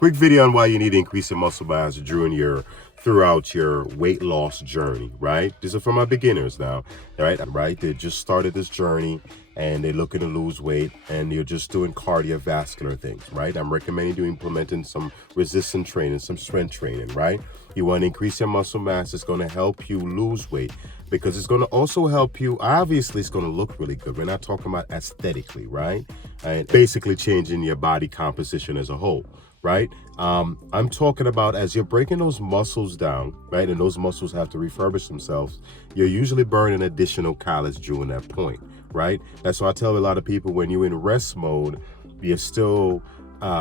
Quick video on why you need to increase your muscle mass throughout your weight loss journey, right? These are for my beginners now, right? They just started this journey and they're looking to lose weight and you're just doing cardiovascular things, right? I'm recommending you implementing some resistance training, some strength training, right? You want to increase your muscle mass. It's going to help you lose weight because it's going to also help you. Obviously, it's going to look really good. We're not talking about aesthetically, right? And basically changing your body composition as a whole. Right? I'm talking about as you're breaking those muscles down, right? And those muscles have to refurbish themselves. You're usually burning additional calories during that point, right? That's why I tell a lot of people when you're in rest mode, you're still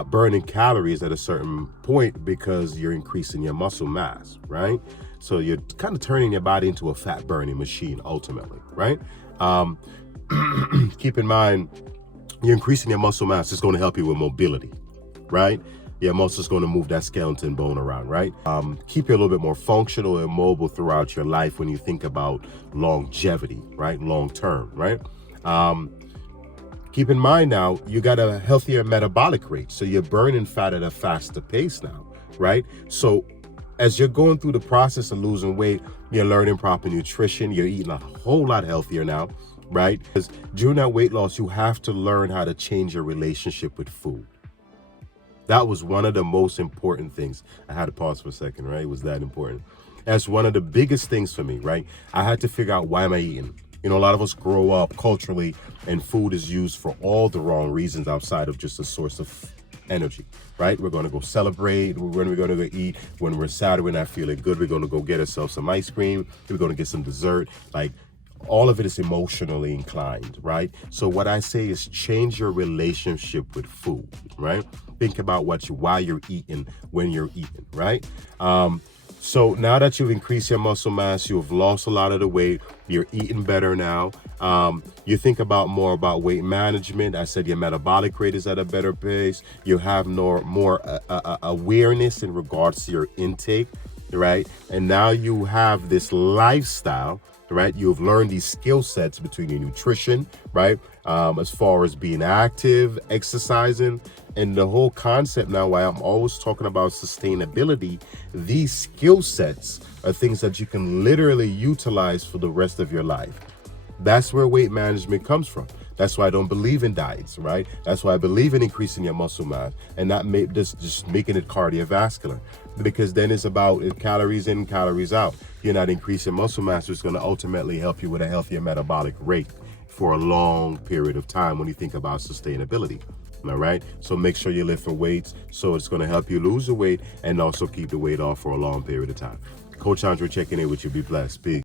burning calories at a certain point because you're increasing your muscle mass, right? So you're kind of turning your body into a fat burning machine ultimately, right? Keep in mind, you're increasing your muscle mass. It's going to help you with mobility, right? Your muscle's going to move that skeleton bone around, right? Keep you a little bit more functional and mobile throughout your life when you think about longevity, right? Long term, right? Keep in mind now, you got a healthier metabolic rate. So you're burning fat at a faster pace now, right? So as you're going through the process of losing weight, you're learning proper nutrition. You're eating a whole lot healthier now, right? Because during that weight loss, you have to learn how to change your relationship with food. That was one of the most important things. I had to pause for a second, right? It was that important. That's one of the biggest things for me, right? I had to figure out, why am I eating? You know, a lot of us grow up culturally and food is used for all the wrong reasons outside of just a source of energy, right? We're going to go celebrate. When we're going to go eat. When we're sad, we're not feeling good, we're going to go get ourselves some ice cream. We're going to get some dessert. Like, all of it is emotionally inclined, right? So what I say is change your relationship with food, right? Think about why you're eating, when you're eating, right? So now that you've increased your muscle mass, you've lost a lot of the weight, you're eating better now. You think more about weight management. I said your metabolic rate is at a better pace. You have more awareness in regards to your intake, right? And now you have this lifestyle, right? You've learned these skill sets between your nutrition, right? As far as being active, exercising, and the whole concept now, why I'm always talking about sustainability, these skill sets are things that you can literally utilize for the rest of your life. That's where weight management comes from. That's why I don't believe in diets, right? That's why I believe in increasing your muscle mass and not just making it cardiovascular, because then it's about calories in, calories out. You're not increasing muscle mass, which is going to ultimately help you with a healthier metabolic rate for a long period of time when you think about sustainability. All right. So make sure you lift for weights. So it's going to help you lose the weight and also keep the weight off for a long period of time. Coach Andre checking in with you. Be blessed. Peace.